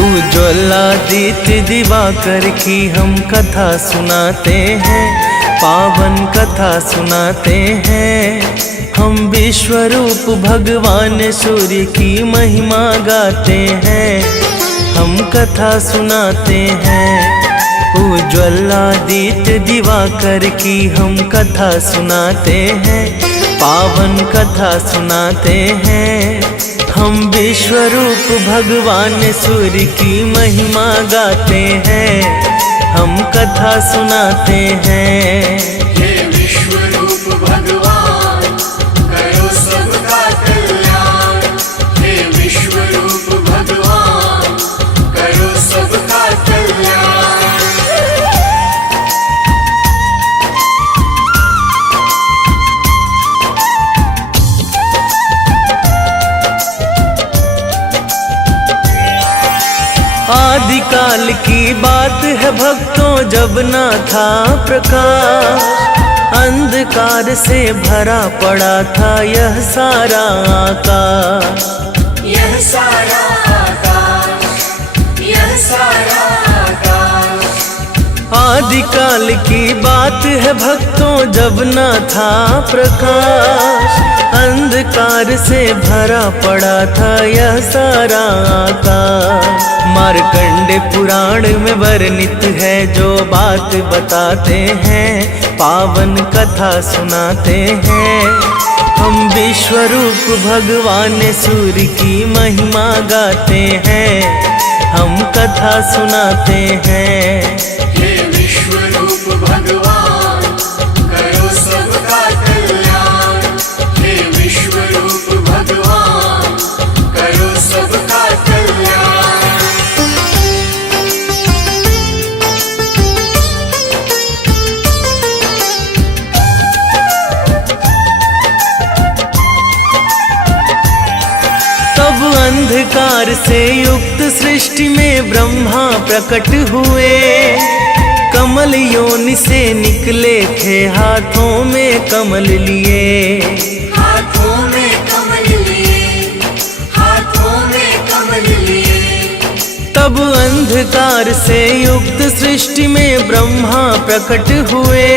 उज्ज्वलादित्य दिवाकर की हम कथा सुनाते हैं, पावन कथा सुनाते हैं। हम विश्वरूप भगवान सूर्य की महिमा गाते हैं, हम कथा सुनाते हैं। उज्ज्वलादित्य दिवाकर की हम कथा सुनाते हैं, पावन कथा सुनाते हैं। हम विश्वरूप भगवान सूर्य की महिमा गाते हैं, हम कथा सुनाते हैं। हे विश्वरूप भगवान करो सबका कल्याण, हे विश्वरूप भगवान करो सबका कल्याण। आदिकाल की बात है भक्तों, जब ना था प्रकाश, अंधकार से भरा पड़ा था यह सारा आकाश। यह सारा आकाश, यह सारा आकाश। आदिकाल की बात है भक्तों, जब ना था प्रकाश, अंधकार से भरा पड़ा था यह सारा आकाश। मार्कंडे पुराण में वर्णित है जो बात बताते हैं, पावन कथा सुनाते हैं। हम विश्वरूप भगवान सूर्य की महिमा गाते हैं, हम कथा सुनाते हैं। हे विश्वरूप भगवान करो सबका कल्याण, हे विश्वरूप भगवान करो सबका कल्याण। तब अंधकार से युक्त सृष्टि में ब्रह्मा प्रकट हुए, कमल योनि से निकले थे हाथों में कमल लिए। हाथों में कमल लिए, हाथों में कमल लिए। तब अंधकार से युक्त सृष्टि में ब्रह्मा प्रकट हुए,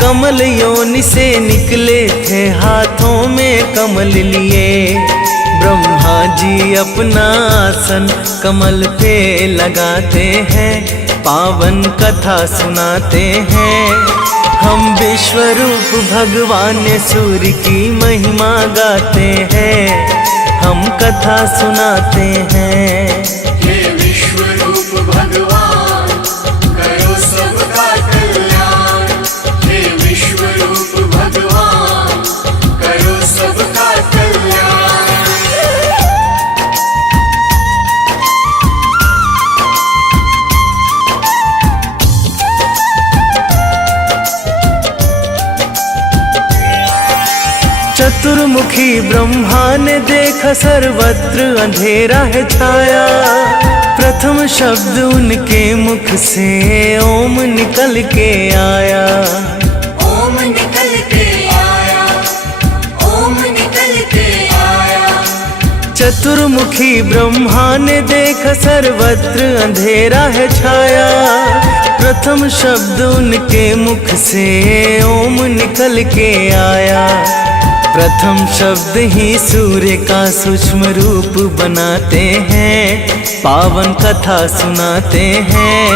कमल योनि से निकले थे हाथों में कमल लिए। ब्रह्मा जी अपना आसन कमल पे लगाते हैं, पावन कथा सुनाते हैं। हम विश्वरूप भगवान सूर्य की महिमा गाते हैं, हम कथा सुनाते हैं। हे विश्वरूप भगवान करो सबका कल्याण, हे विश्वरूप भगवान करो सबका कल्याण। चतुर्मुखी ब्रह्मा ने देखा सर्वत्र अंधेरा है छाया, प्रथम शब्द उनके मुख से ओम निकल के आया। ओम निकल के आया, ओम निकल के आया। चतुर्मुखी ब्रह्मा ने देखा सर्वत्र अंधेरा है छाया, प्रथम शब्द उनके मुख से ओम निकल के आया। प्रथम शब्द ही सूर्य का सूक्ष्म रूप बनाते हैं, पावन कथा सुनाते हैं।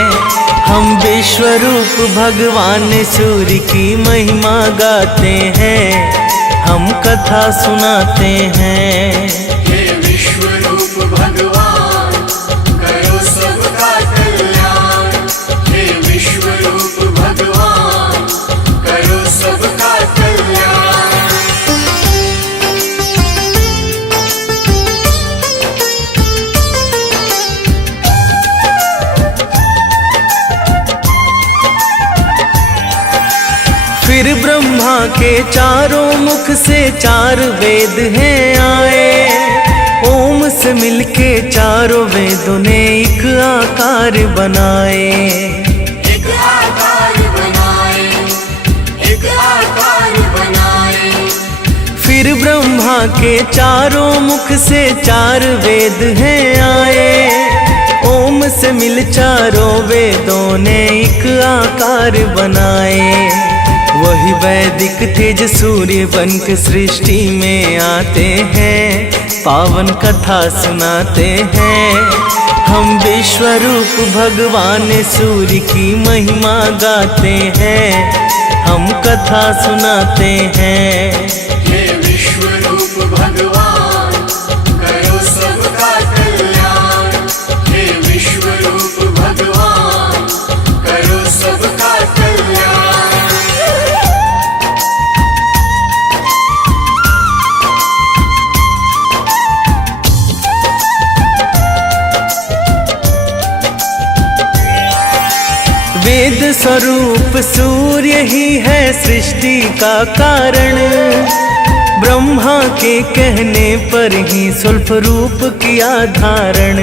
हम विश्वरूप भगवान सूर्य की महिमा गाते हैं, हम कथा सुनाते हैं। हे विश्वरूप भगवान करो सबका कल्याण, हे विश्वरूप भगवान करो सबका कल्याण। फिर ब्रह्मा के चारों मुख से चार वेद हैं आए, ओम से मिलके चारों वेदों ने एक आकार बनाए, एक आकार बनाए, एक आकार बनाए। फिर ब्रह्मा के चारों मुख से चार वेद हैं आए। ओम से मिल चारों वेदों ने एक आकार बनाए। वही वैदिक तेज सूर्य बन के सृष्टि में आते हैं, पावन कथा सुनाते हैं। हम विश्व रूप भगवान सूर्य की महिमा गाते हैं, हम कथा सुनाते हैं। हे विश्व रूप भगवान करो सबका कल्याण। हे विश्व रूप भगवान करो सबका कल्याण। वेद स्वरूप सूर्य ही है सृष्टि का कारण। ब्रह्मा के कहने पर ही स्वरूप किया धारण।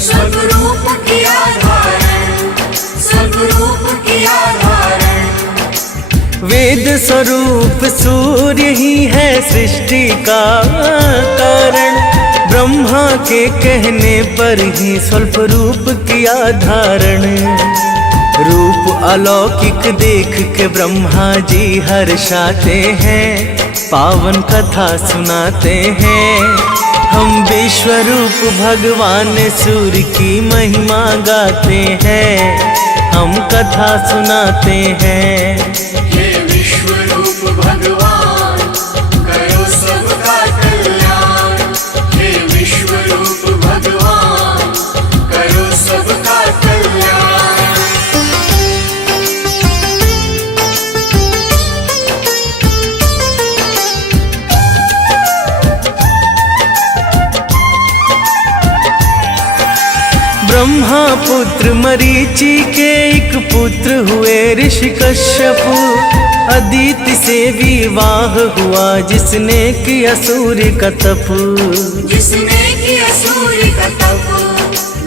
स्वरूप किया धारण, स्वरूप किया धारण। वेद स्वरूप सूर्य ही है सृष्टि का कारण। ब्रह्मा के कहने पर ही स्वरूप किया धारण। रूप अलौकिक देख के ब्रह्मा जी हर्षाते हैं, पावन कथा सुनाते हैं। हम विश्व रूप भगवान सूर्य की महिमा गाते हैं, हम कथा सुनाते हैं। हे विश्व रूप भगवान करो सबका कल्याण। हे विश्व रूप भगवान करो सबका कल्याण। ब्रह्मा पुत्र मरीचि के एक पुत्र हुए ऋषि कश्यप। अदिति से विवाह हुआ जिसने किया सूर्य का तप। जिसने किया सूर्य का तप,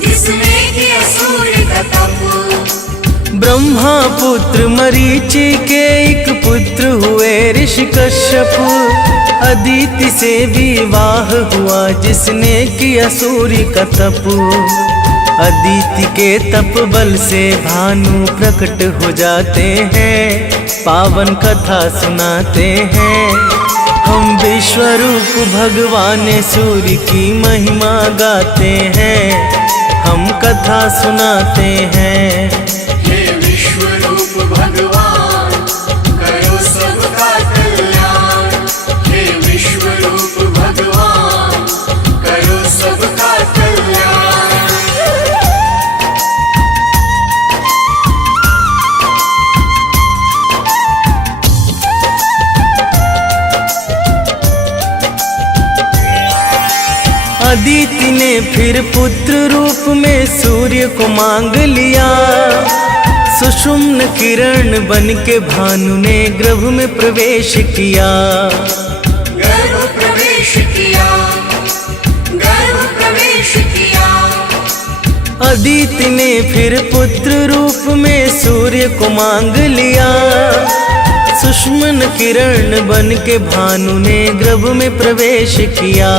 जिसने किया सूर्य का तप। ब्रह्मा पुत्र मरीचि के एक पुत्र हुए ऋषि कश्यप। अदिति से विवाह हुआ जिसने किया सूर्य का तप। अदिति के तप बल से भानु प्रकट हो जाते हैं, पावन कथा सुनाते हैं। हम विश्व रूप भगवान सूर्य की महिमा गाते हैं, हम कथा सुनाते हैं। हे विश्व रूप भगवान करो सबका कल्याण। हे विश्व रूप भगवान करो सबका कल्याण। अदिति ने फिर पुत्र रूप में सूर्य को मांग लिया। सुषुम्न किरण बन के भानु ने गर्भ में प्रवेश किया। गर्भ प्रवेश किया, गर्भ प्रवेश किया। अदिति ने फिर पुत्र रूप में सूर्य को मांग लिया। सुषुम्न किरण बन के भानु ने गर्भ में प्रवेश किया।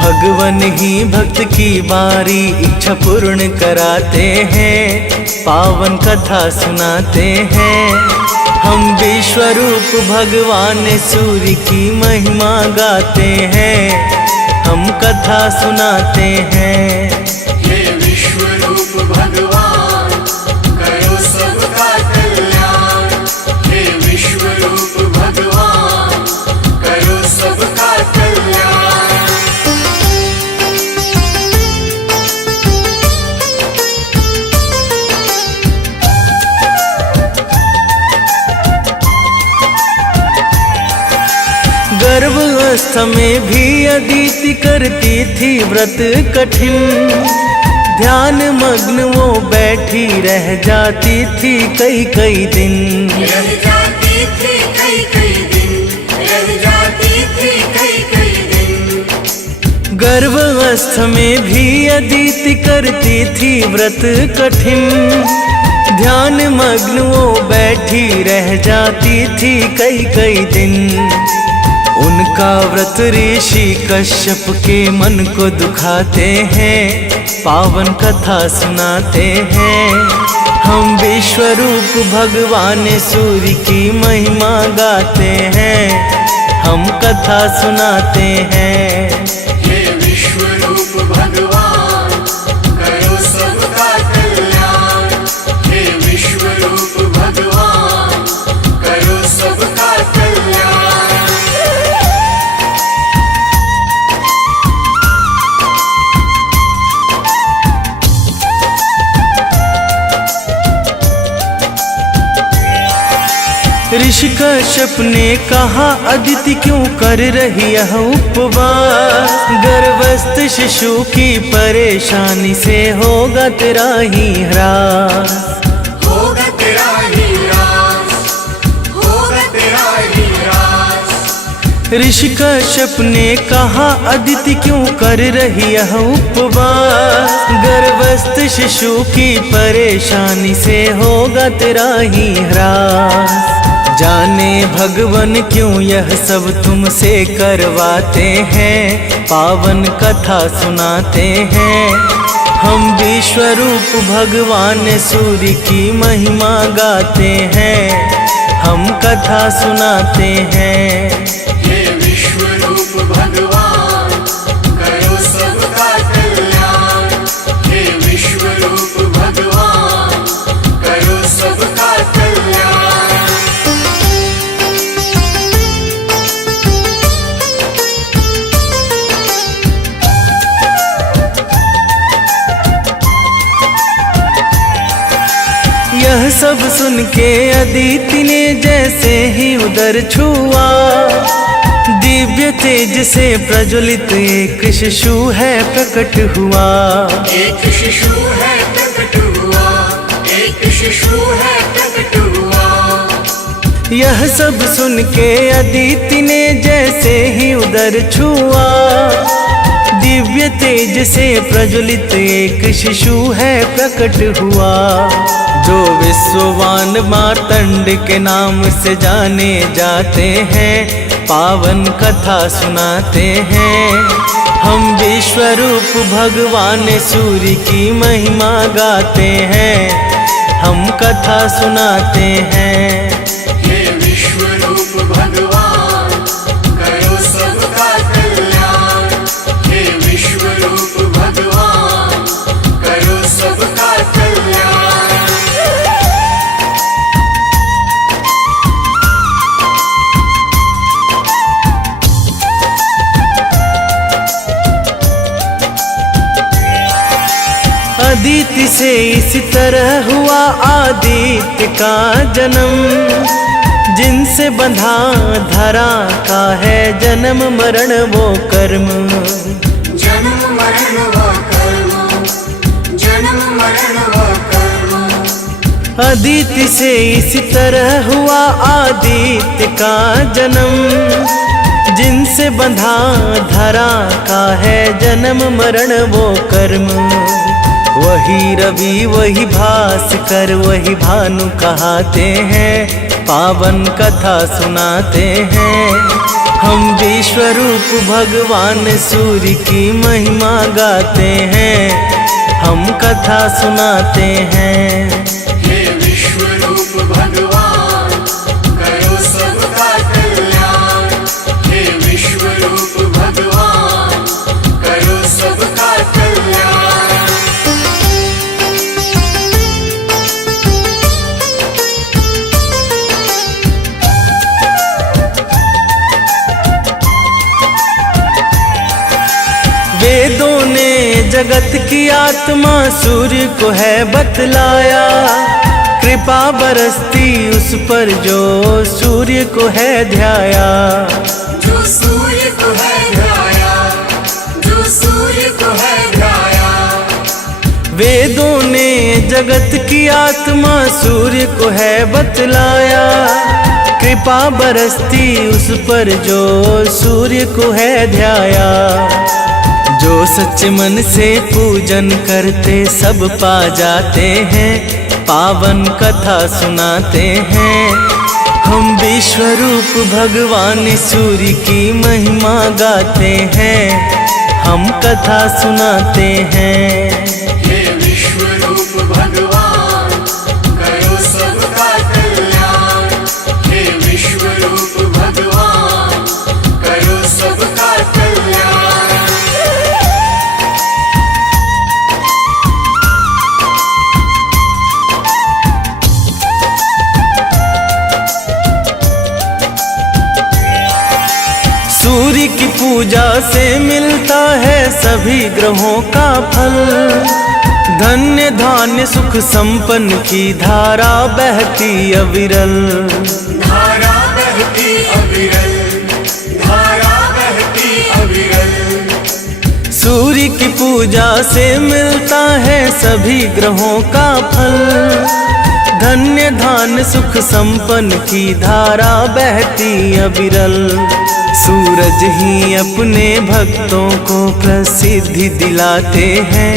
भगवान ही भक्त की बारी इच्छा पूर्ण कराते हैं, पावन कथा सुनाते हैं। हम विश्व रूप भगवान सूर्य की महिमा गाते हैं, हम कथा सुनाते हैं। हे विश्व रूप भगवान करो सबका कल्याण। हे विश्व रूप भगवान करो सबका कल्याण। गर्भावस्था में भी अदिति करती थी व्रत कठिन। ध्यान मग्न वो बैठी रह जाती थी कई कई दिन। रह जाती थी कई कई दिन, रह जाती थी कई कई दिन। गर्भावस्था में भी अदिति करती थी व्रत कठिन, ध्यान मग्न वो बैठी रह जाती थी कई कई दिन। उनका व्रत ऋषि कश्यप के मन को दुखाते हैं, पावन कथा सुनाते हैं। हम विश्वरूप भगवान सूर्य की महिमा गाते हैं, हम कथा सुनाते हैं। हे विश्वरूप भगवान करो सबका कल्याण, हे विश्वरूप भगवान करो सबका कल्याण। ऋषि कश्यप ने कहा अदिति क्यों कर रही यह उपवास, गर्भस्थ शिशु की परेशानी से होगा तेरा ही ह्रास। होगा तेरा ही ह्रास, होगा तेरा ही ह्रास। ऋषि कश्यप ने कहा अदिति क्यों कर रही यह उपवास, गर्भस्थ शिशु की परेशानी से होगा तेरा ही ह्रास। जाने भगवन क्यों यह सब तुमसे करवाते हैं, पावन कथा सुनाते हैं। हम विश्वरूप भगवान सूर्य की महिमा गाते हैं, हम कथा सुनाते हैं। हे विश्वरूप भगवान करो सबका कल्याण, हे विश्वरूप भगवान करो सबका कल्याण। यह सब सुन के अदिति ने जैसे ही उदर छुआ, दिव्य तेज से प्रज्वलित एक शिशु है प्रकट हुआ। एक शिशु है प्रकट हुआ, एक शिशु है प्रकट हुआ। यह सब सुन के अदिति ने जैसे ही उदर छुआ, दिव्य तेज से प्रज्वलित एक शिशु है प्रकट हुआ। जो विश्ववान मार्तंड के नाम से जाने जाते हैं, पावन कथा सुनाते हैं। हम विश्वरूप भगवान सूर्य की महिमा गाते हैं, हम कथा सुनाते हैं। हे विश्वरूप भगवान करो सबका कल्याण, हे विश्वरूप भगवान करो सबका कल्याण। अदिति से इसी तरह हुआ आदित्य का जन्म, जिनसे बंधा धरा का है जन्म मरण वो कर्म। जन्म मरण वो कर्म, जन्म मरण वो कर्म। अदिति से इसी तरह हुआ आदित्य का जन्म, जिनसे बंधा धरा का है जन्म मरण वो कर्म। वही रवि वही भास्कर वही भानु कहाते हैं, पावन कथा सुनाते हैं। हम विश्वरूप भगवान सूर्य की महिमा गाते हैं, हम कथा सुनाते हैं। हे विश्वरूप भगवान करो सबका कल्याण, हे विश्वरूप भगवान करो सबका कल्याण। वेदों ने जगत की आत्मा सूर्य को है बतलाया, कृपा बरसती उस पर जो सूर्य को है ध्याया। जो सूर्य को है ध्याया, जो सूर्य को है ध्याया। वेदों ने जगत की आत्मा सूर्य को है बतलाया, कृपा बरसती उस पर जो सूर्य को है ध्याया। जो सच्चे मन से पूजन करते सब पा जाते हैं, पावन कथा सुनाते हैं। हम विश्व रूप भगवान सूर्य की महिमा गाते हैं, हम कथा सुनाते हैं। हे विश्व रूप भगवान करो सबका कल्याण। हे विश्व रूप भगवान करो सबका कल्याण। सूर्य की पूजा से मिलता है सभी ग्रहों का फल। धन्य धान्य सुख संपन्न की धारा बहती अविरल। धारा बहती अविरल, धारा बहती अविरल। सूर्य की पूजा से मिलता है सभी ग्रहों का फल। धन्य धान्य सुख संपन्न की धारा बहती अविरल। सूरज ही अपने भक्तों को प्रसिद्धि दिलाते हैं,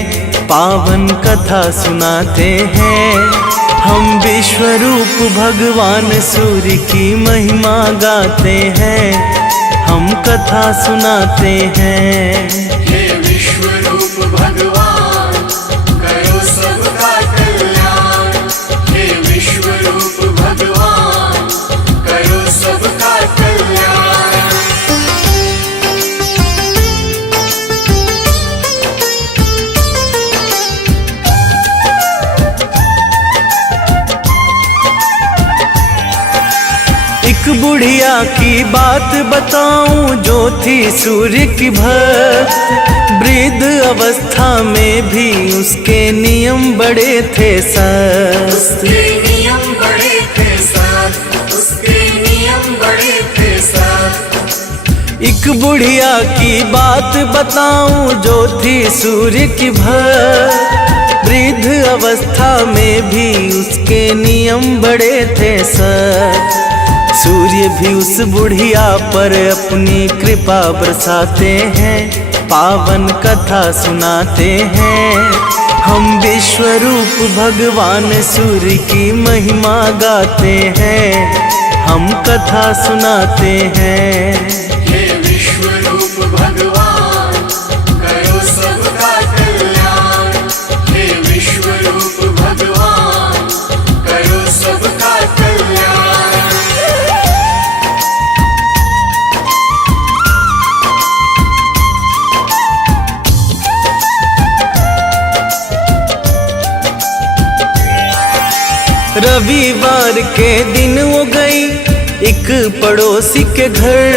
पावन कथा सुनाते हैं। हम विश्व रूप भगवान सूर्य की महिमा गाते हैं, हम कथा सुनाते हैं। हे विश्व रूप भगवान करो सबका कल्याण। हे विश्व रूप भगवान करो सबका कल्याण। एक बुढ़िया की बात बताऊं जो थी सूर्य की भक्त। वृद्ध अवस्था में भी उसके नियम बड़े थे सख्त। उसके नियम बड़े थे सख्त, उसके नियम बड़े थे सख्त। एक बुढ़िया की बात बताऊं जो थी सूर्य की भक्त। वृद्ध अवस्था में भी उसके नियम बड़े थे सख्त। सूर्य भी उस बुढ़िया पर अपनी कृपा बरसाते हैं, पावन कथा सुनाते हैं। हम विश्व रूप भगवान सूर्य की महिमा गाते हैं, हम कथा सुनाते हैं। हे विश्व रूप भगवान करो सबका कल्याण। हे विश्व रूप भगवान करो सबका कल्याण। रविवार के दिन वो गई एक पड़ोसी के घर।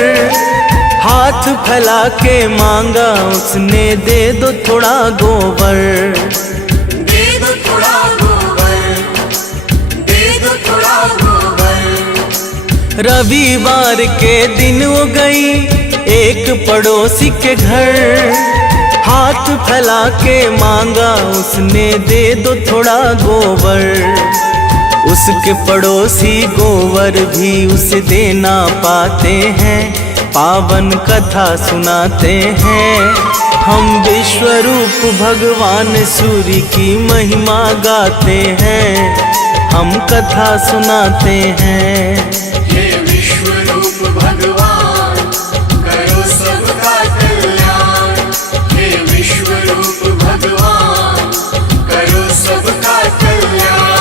हाथ फैला के मांगा उसने, दे दो थोड़ा गोबर। दे दो थोड़ा गोबर, दे दो थोड़ा गोबर। रविवार के दिन वो गई एक पड़ोसी के घर। हाथ फैला के मांगा उसने, दे दो थोड़ा गोबर। उसके पड़ोसी गोबर भी उसे देना पाते हैं, पावन कथा सुनाते हैं। हम विश्व रूप भगवान सूर्य की महिमा गाते हैं, हम कथा सुनाते हैं। हे विश्व रूप भगवान करो सबका कल्याण। हे विश्व रूप भगवान करो सबका कल्याण।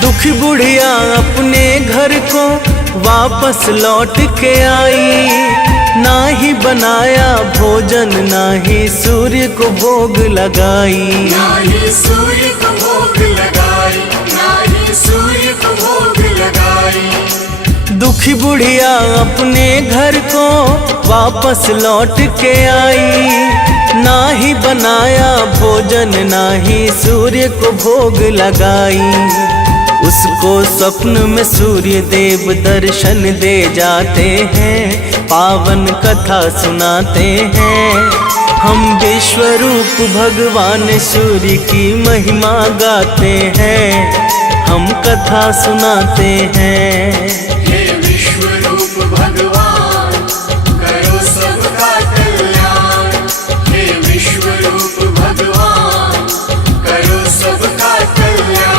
दुखी बुढ़िया अपने घर को वापस लौट के आई। ना ही बनाया भोजन, ना ही सूर्य को भोग लगाई। ना ही सूर्य को भोग लगाई, ना ही सूर्य को भोग लगाई। दुखी बुढ़िया अपने घर को वापस लौट के आई। ना ही बनाया भोजन, ना ही सूर्य को भोग लगाई। उसको स्वप्न में सूर्य देव दर्शन दे जाते हैं, पावन कथा सुनाते हैं। हम विश्वरूप भगवान सूर्य की महिमा गाते हैं, हम कथा सुनाते हैं। हे विश्वरूप भगवान करो सबका कल्याण, हे विश्वरूप भगवान करो सबका कल्याण।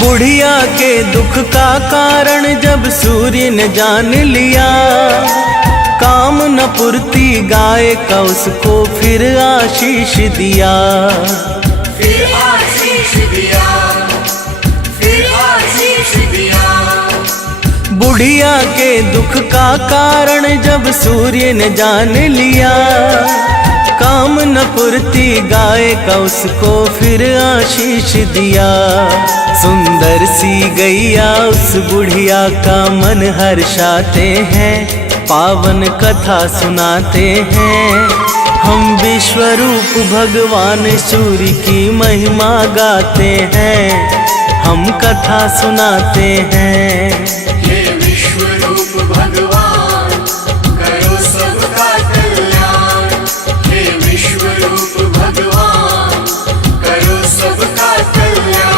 बुढ़िया के दुख का कारण जब सूर्य ने जान लिया, काम न पूर्ति गाय का उसको फिर आशीष दिया। फिर आशीष दिया, फिर आशीष दिया। बुढ़िया के दुख का कारण जब सूर्य ने जान लिया, काम न पूर्ति गाय का उसको फिर आशीष दिया। सुंदर सी गैया उस बुढ़िया का मन हर्षाते हैं, पावन कथा सुनाते हैं। हम विश्वरूप भगवान सूर्य की महिमा गाते हैं, हम कथा सुनाते हैं। हे विश्वरूप भगवान करो सबका कल्याण, हे विश्वरूप भगवान करो सबका कल्याण।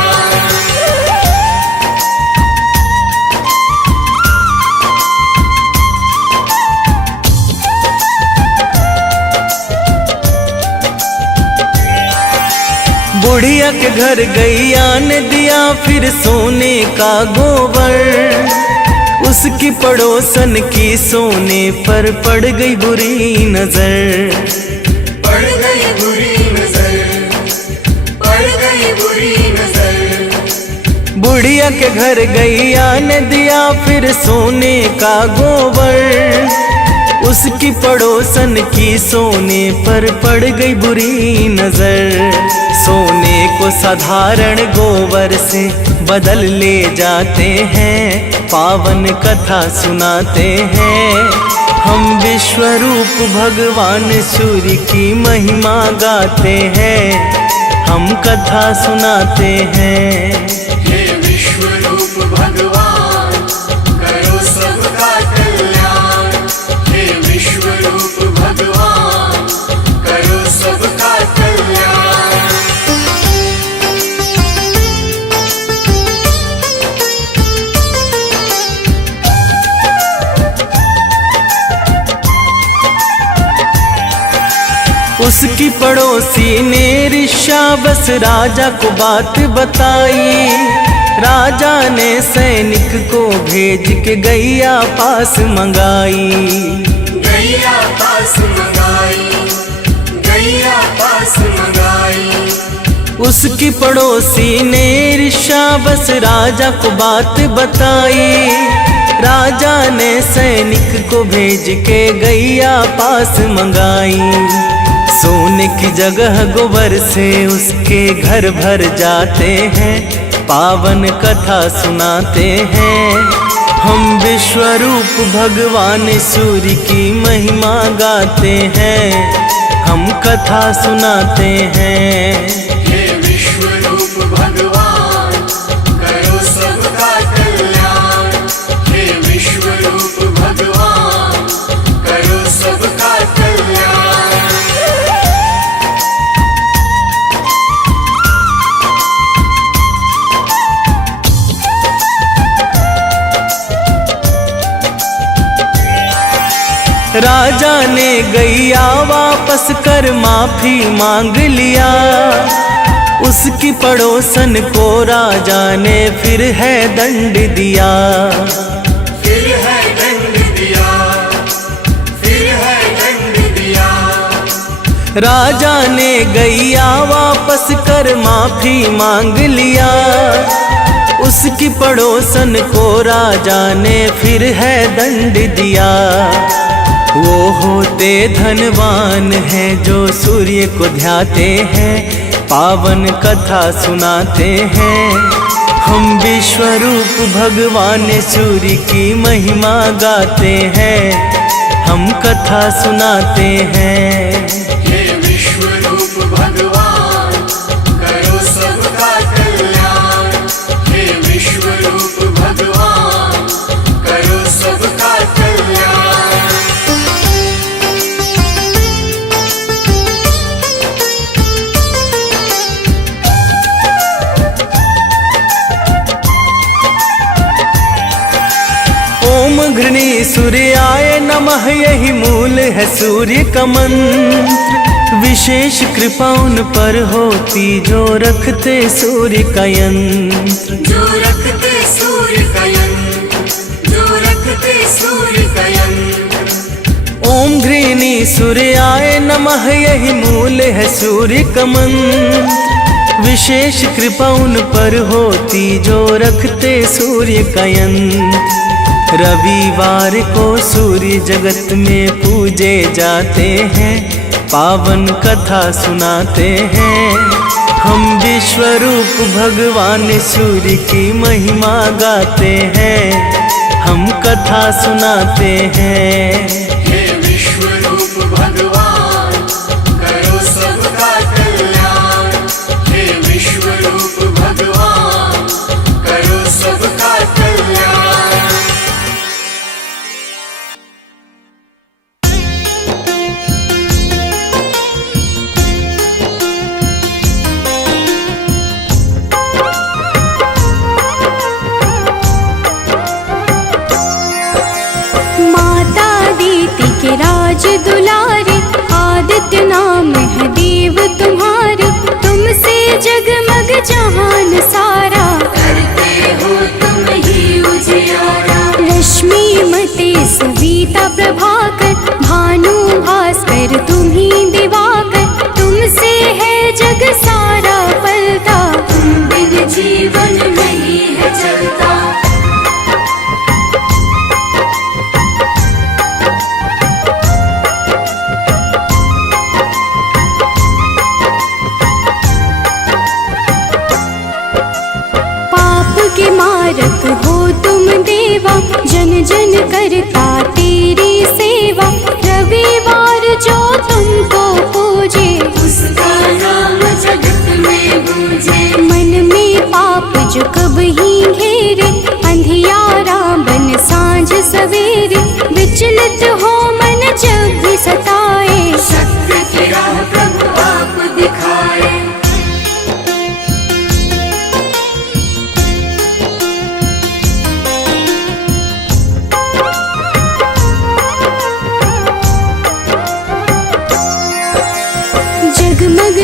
बुढ़िया के घर गैया ने दिया फिर सोने का गोबर, उसकी पड़ोसन की सोने पर पड़ गई बुरी नजर। पड़ गई बुरी नजर, पड़ गई बुरी नजर। बुढ़िया के घर गैया ने दिया फिर सोने का गोबर, उसकी पड़ोसन की सोने पर पड़ गई बुरी नजर। सोने को साधारण गोबर से बदल ले जाते हैं, पावन कथा सुनाते हैं। हम विश्वरूप भगवान सूर्य की महिमा गाते हैं, हम कथा सुनाते हैं। हे विश्वरूप भगवान करो सबका कल्याण, हे विश्वरूप भगवान करो सबका कल्याण। उसकी पड़ोसी ने ऋषावस राजा को बात बताई, राजा ने सैनिक को भेज के गैया पास मंगाई। गैया पास मंगाई, गैया पास मंगाई। उसकी पड़ोसी ने ऋषावस राजा को बात बताई, राजा ने सैनिक को भेज के गैया पास मंगाई। सोने की जगह गोबर से उसके घर भर जाते हैं, पावन कथा सुनाते हैं। हम विश्वरूप भगवान सूर्य की महिमा गाते हैं, हम कथा सुनाते हैं। हे विश्वरूप भगवान करो सबका कल्याण, हे विश्वरूप भगवान करो सबका कल्याण। राजा ने गैया वापस कर माफी मांग लिया, उसकी पड़ोसन को राजा ने फिर है दंड दिया। फिर है दंड दिया, फिर है दंड दिया। राजा ने गैया वापस कर माफी मांग लिया, उसकी पड़ोसन को राजा ने फिर है दंड दिया। वो होते धनवान हैं जो सूर्य को ध्याते हैं, पावन कथा सुनाते हैं। हम विश्वरूप भगवान सूर्य की महिमा गाते हैं, हम कथा सुनाते हैं। हे विश्वरूप भगवान सूर्याय नमः यही मूल है सूर्य का मंत्र। विशेष कृपा उन पर होती जो रखते सूर्य का यंत्र। जो रखते सूर्य का यंत्र, जो रखते सूर्य का यंत्र। ओम घृणी सूर्याय नमः यही मूल है सूर्य का मंत्र। विशेष कृपा उन पर होती जो रखते सूर्य का यंत्र। रविवार को सूर्य जगत में पूजे जाते हैं, पावन कथा सुनाते हैं। हम विश्व रूप भगवान सूर्य की महिमा गाते हैं, हम कथा सुनाते हैं। हे विश्व रूप भगवान करो सबका कल्याण। हे विश्व रूप भगवान करो सबका कल्याण। राज दुलारे आदित्य नाम है देव तुम्हारे। तुमसे जगमग जहान सारा, करते हो तुम ही उजियारा। रश्मि मते सविता प्रभाकर, भानु भास्कर तुम ही दिवाकर। तुमसे है जग सारा पलता, तुम बिन जीवन नहीं है चलता। मारक हो तुम देवा, जन जन करता तेरी सेवा। रविवार जो तुमको पूजे, उसका नाम जगत में गूंजे। मन में पाप जो कब ही घेरे, अंधियारा बन सांझ सवेरे। विचलित हो मन जब भी सताए, सत्य की राह प्रभु आप दिखाए।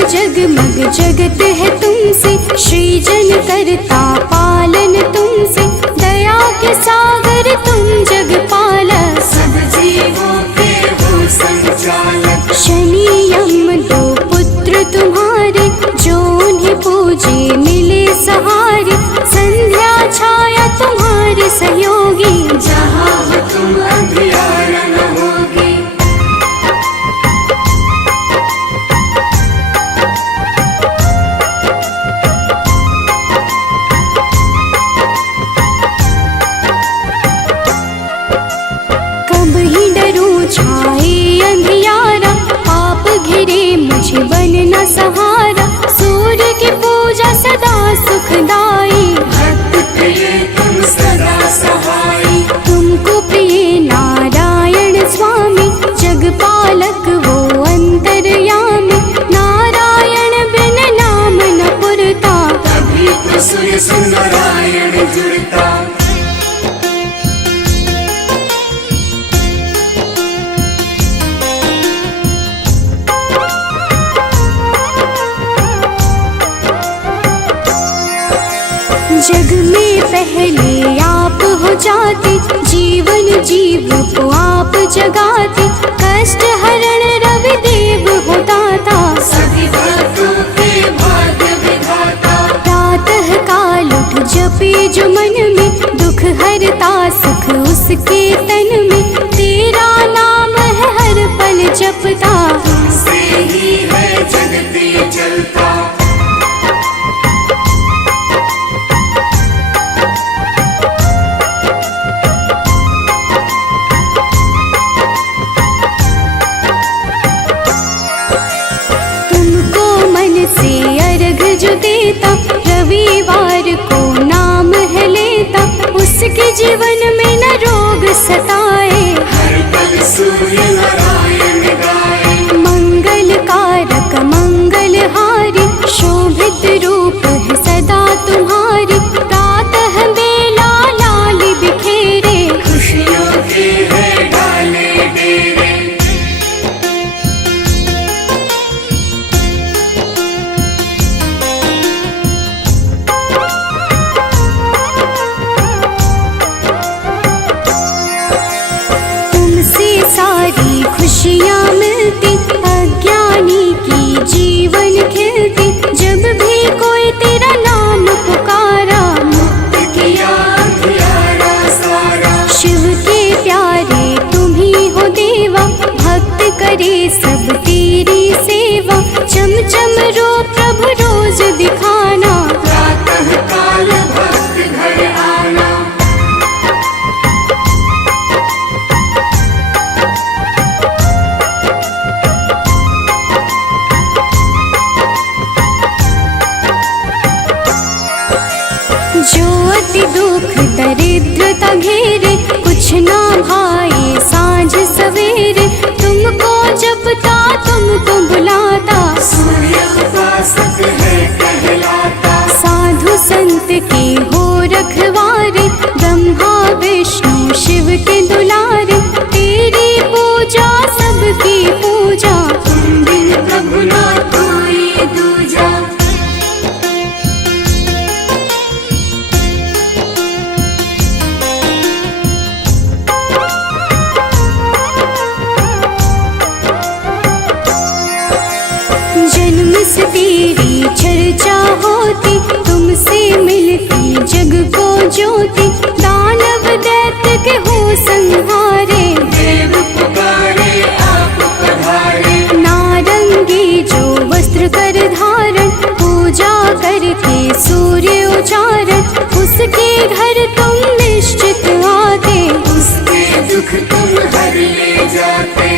जगमग जगत है तुमसे, सृजन करता पालन तुमसे। दया के सागर तुम जग पालक, सब जीवों के हो संचालक। शनि यम दो पुत्र तुम्हारे, जो उन्हें पूजे मिले सहारे। संध्या छाया तुम्हारे सहयोगी, जहाँ हो तुम अंधियारा न होगी। छाए अंधियारा, पाप घिरे मुझे बन न सहारा। सूर्य की पूजा सदा सुखदाई, भक्त प्रिय तुम सदा सहाई। तुमको प्रिय नारायण स्वामी, जगपालक वो अंतर्यामी। नारायण बिन नाम न पुरता, तभी तो सूर्य से नारायण जुड़ता। जग में पहले आप हो जाते, जीवन जीव को आप जगाते। कष्ट हरण रवि देव हो दाता, सभी भक्तों के भाग्य विधाता। प्रातः काल उठ जपे जो मन में, दुख हरता सुख उसके तन में। तेरा नाम है हर पल जपता, तुमसे ही है जगती चलता। रविवार को नाम है लेता, उसके जीवन में न रोग सताए। हर पल सूर्य नारायण गाए। मंगल कारक मंगलहारी, शोभित रूप है सदा तुम्हारी। प्रातः बेला लाल बिखेरे, खुशियों के खुशियाँ मिलती, अज्ञानी की जीवन खिलती। जब भी कोई तेरा नाम पुकारा, मुक्त किया अंधियारा सारा। शिव के प्यारे तुम ही हो देवा, भक्त करे सब तेरी सेवा। चम चम रो प्रभु रोज दिखाना, प्रातः काल भक्त घर आना। जो अति दुख दरिद्रता घेरे, कुछ ना भाई सांझ सवेरे। तुमको जपता तुमको बुलाता, सूर्य उपासक है कहलाता। साधु संत के हो रखवारे, ब्रह्मा विष्णु शिव के दुलारे। तेरी पूजा सबकी पूजा, तुम बिन प्रभु ना कोई दूजा। जन्म से तेरी चर्चा होती, तुमसे मिलती जग को ज्योति। दानव दैत्य के हो संहारे, देव पुकारे आप पधारे। नारंगी जो वस्त्र कर धारण, पूजा करके सूर्य उचारण। उसके घर तुम निश्चित आते, उसके दुख तुम हर ले जाते।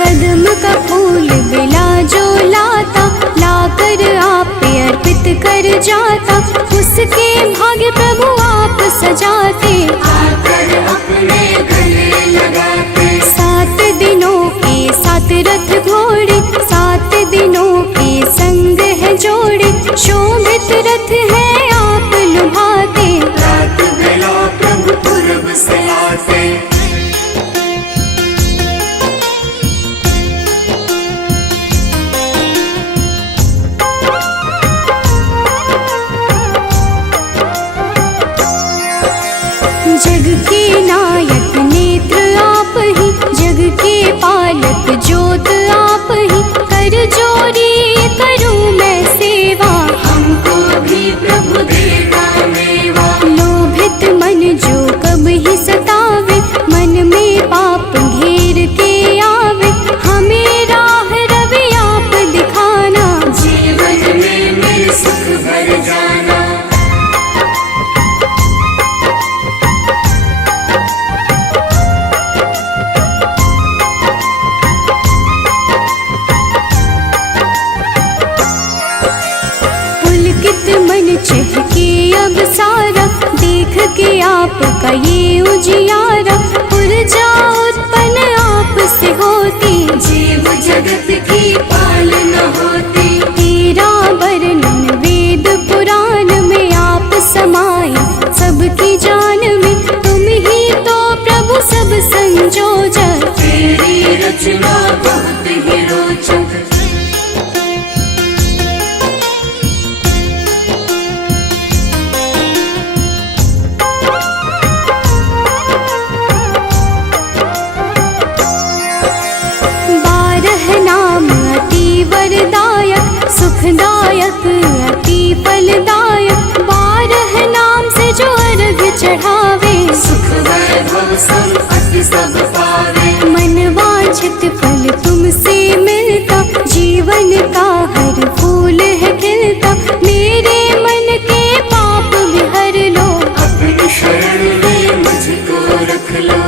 कदम का फूल बिला जो लाता, लाकर आप पे अर्पित कर जाता। उसके भाग्य प्रभु आप सजाते, आकर अपने गले लगाते। 7 दिनों के 7 रथ घोड़े, 7 दिनों के संग है जोड़े। शोभित रथ है आप लुभाते, रात बेला प्रभु पूरब से आते। जग के नायक नेत्र आप ही, जग के पालक ज्योत आप ही। कर जोरी करूं मैं सेवा, हमको भी प्रभु देगा मेवा। लोभित मन जो कब ही सतावे, मन में पाप घेर के आवे। हमें राह रवि आप दिखाना, जीवन में मेरे सुख भर जाना। पुलकित मन चहके अब सारा, देख के आपका ये उजियारा। ऊर्जा उत्पन्न आप से होती, जीव जगत की पालना होती। तेरा वर्णन वेद पुराण में आप समाये, सबकी जान में तुम ही तो प्रभु सब संजोजक। तेरी रचना बहुत ही रोचक। सुखदायक अति फलदायक, 12 नाम से जो अर्घ चढ़ावे। सुख वैभव संपत्ति सब पावे। मन वांछित फल तुमसे मिलता, जीवन का हर फूल है खिलता। मेरे मन के पाप भी हर लो, अपनी शरण में मुझको रख लो।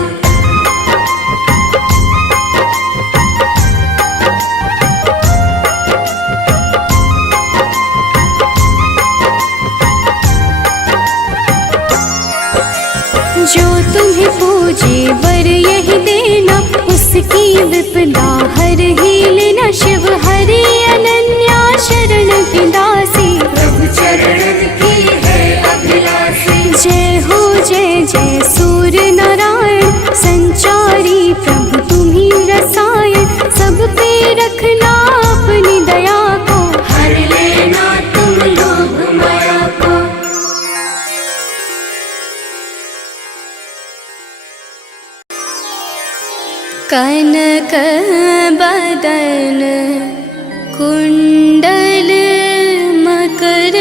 जो तुम्हें पूजे वर यही देना, उसकी विपदा हर ही लेना। शिव हरि अनंत कनक बदन कुंडल मकर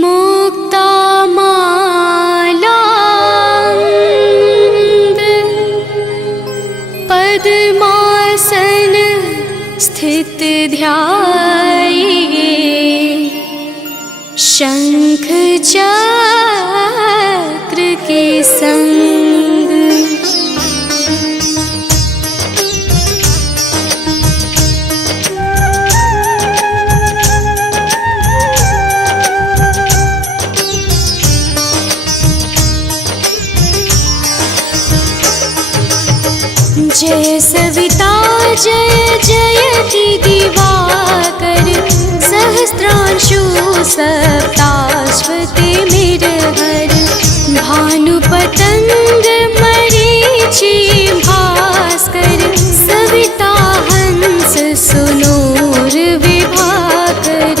मुक्ता मालांग पद्मासन स्थित ध्याये शंख चक्र के संग। जय सविता जय जयति दिवाकर सहस्रांशु सप्ताश्वते मेरहर भानुपतंग मरीचि भास्कर सविता हंस सुनूर विभाकर।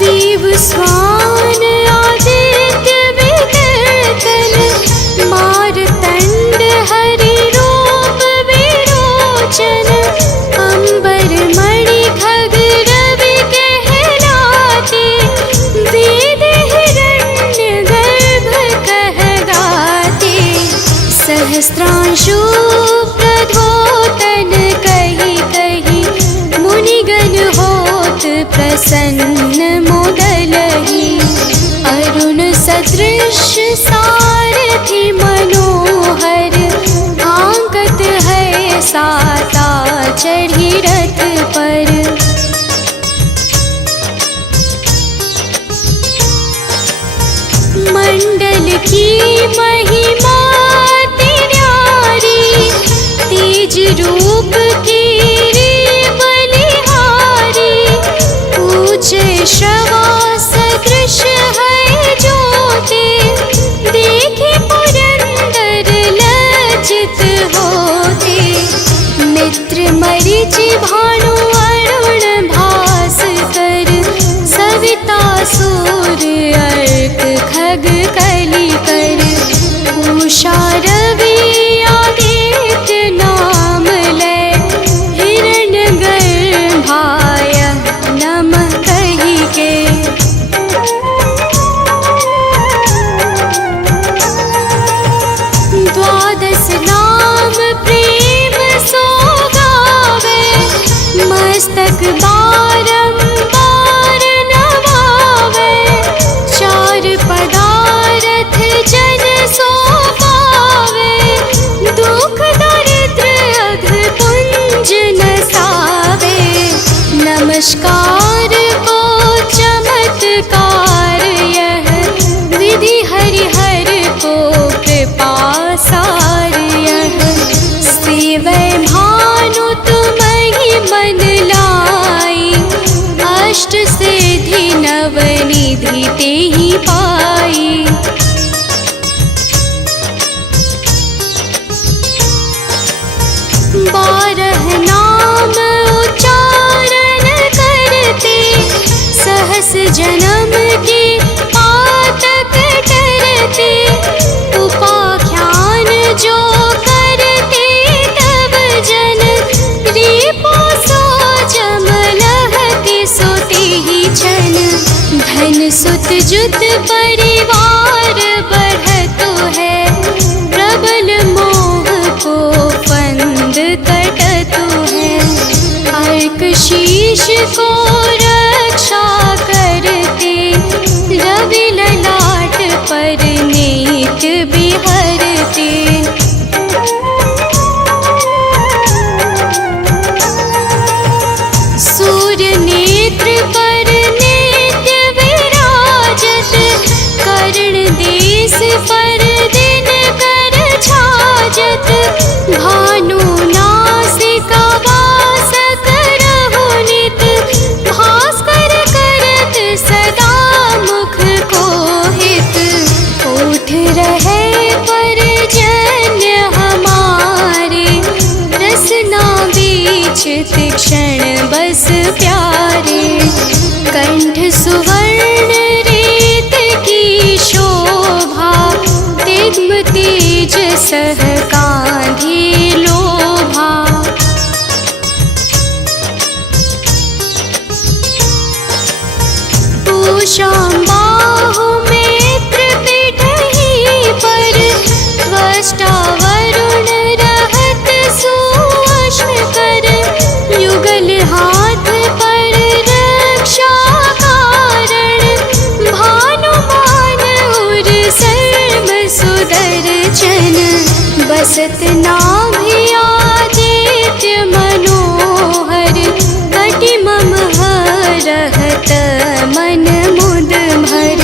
विवस्वान आदित्य विकर्तन मारतंड हरि रूप विरोचन अंबर मणि खग रवि कहलाते वेद हिरण्य गर्भ कह गाते। सहस्रांशु प्रद्योतन कही कही मुनिगण होत प्रसन्न मोदलहि अरुण सदृश सारथि मनोहर आंकत है साता चढ़ी रथ पर। मंडल की महिमा तिन्यारी तेज रूप की बलिहारी ऊंचे श्रवा सदृश है ज्योति देखे पुरंदर लज्जित होते। मित्र मरीचि भानु अरुण भास्कर सविता सूर्य अर्क खग कलिकर उषा रवि आदित्य नाम ले हिरण्य गर्भाय नमः कही के। द्वादश नाम प्रेम सो गावे मस्तक बारंबार नवावे चार पदार्थ जन सो पावे दुख दरिद्र अघ पुंज नसावे। नमस्कार को चमत्कार यह विधि हरिहर को कृपा सार यह सेवै भानु तुम्हि मन लाई अष्ट सिद्धि नवनिधि तेहि पाई। बारह नाम उच्चारण करते सहस जन्म के पातक टरते उपाख्यान जो करते तब जन रिपो सो जम लहते सोते ही छन। धन सुत जुत परिवार बढ़तो है प्रबल मोह को फंद कटतो है। अर्क शीश को रक्षा करते रवि ललाट पर नीत बिहरते। सूर्य नेत्र पर नित्य विराजत कर्ण देश सह कांधी लोभा। पूषाम्बाहु मित्र पिठहि पर, त्वष्टा वरुण रहत सुअश्व कर। युगल हाथ पर रक्षा कारण, भानुमान उर सर्व सुदर्शन। बसत नाभि आदित्य मनोहर, कटि मम हरहत मन मुद भर।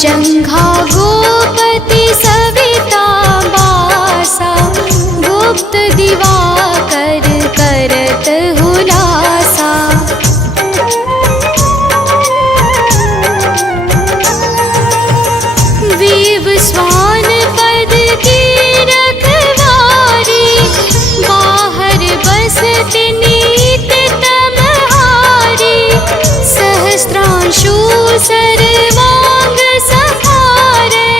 जंघा गोपति सविता बासा, गुप्त दिवाकर करत हुलासा। वीव स्वान पद की रखवारी, बाहर बसत नीत तमहारी। सहस्त्रांशु सर्वांग संहारे,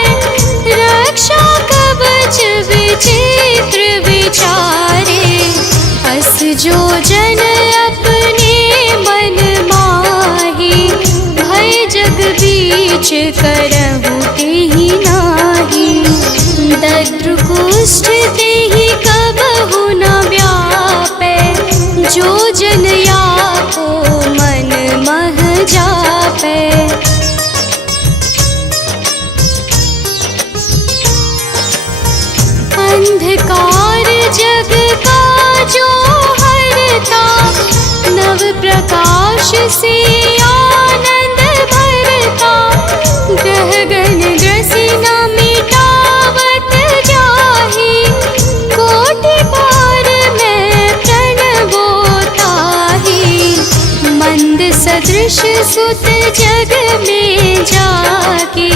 रक्षा कवच विचित्र विचारे। अस जो जन अपने मन माही, भय जग बीच करहु तेहि नाही। दद्रु कुष्ठ तेहि कबहु न व्यापै, जो जन याको मन मह जापै। अंधकार जग का जो हरता, नव प्रकाश से आनंद भरता। ग्रह गण ग्रसी न मिटावत जाहि, कोटि बार मैं प्रणवो ताहि। मंद सदृश सुत जग में जाके,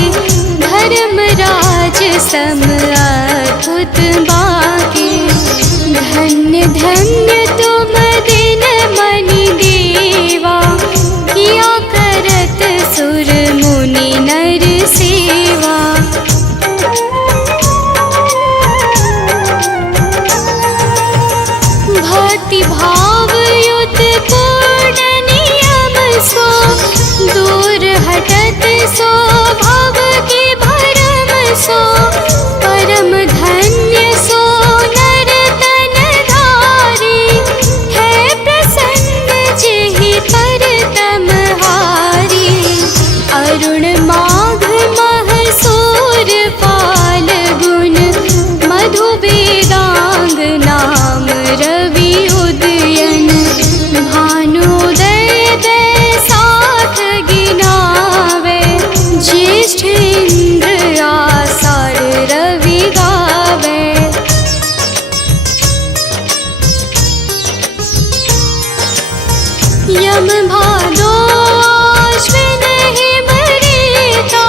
धर्मराज सम अद्भुत बाके। धन्य धन्य तुम दिन मनि देवा, किया करत सुर मुनि नर सेवा। भक्ति भाव युत पूर्ण नियम सो, दूर हटत सो भव के भरम सो। परम धन्य सो नर तन धारी, है प्रसन्न जेहि पर तमहारी। अरुण माघ मह सूर पाल गुण, मधु वेदांग नाम रवि उदयन। भानुदय बैसाख गिनावे, ज्येष्ठ इंद्र आषाढ़ रवि गावे। यम भादो आश्विन हिम रीता,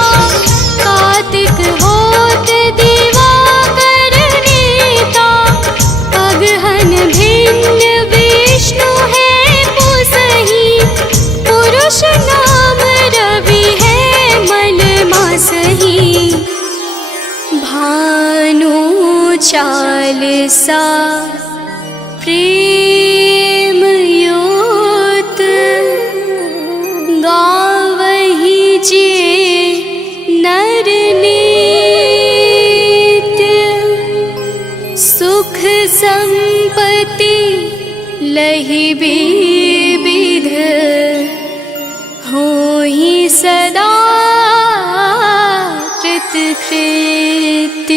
कार्तिक होत दिवाकर नीता। अगहन भिन्न विष्णु है पुसहि, पुरुष नाम रवि है मल मासहि। भानु चालीसा प्रेम योत, गावहि जे नर नित्य। सुख संपत्ति लहि विविध, होहि सदा कृतकृत्य।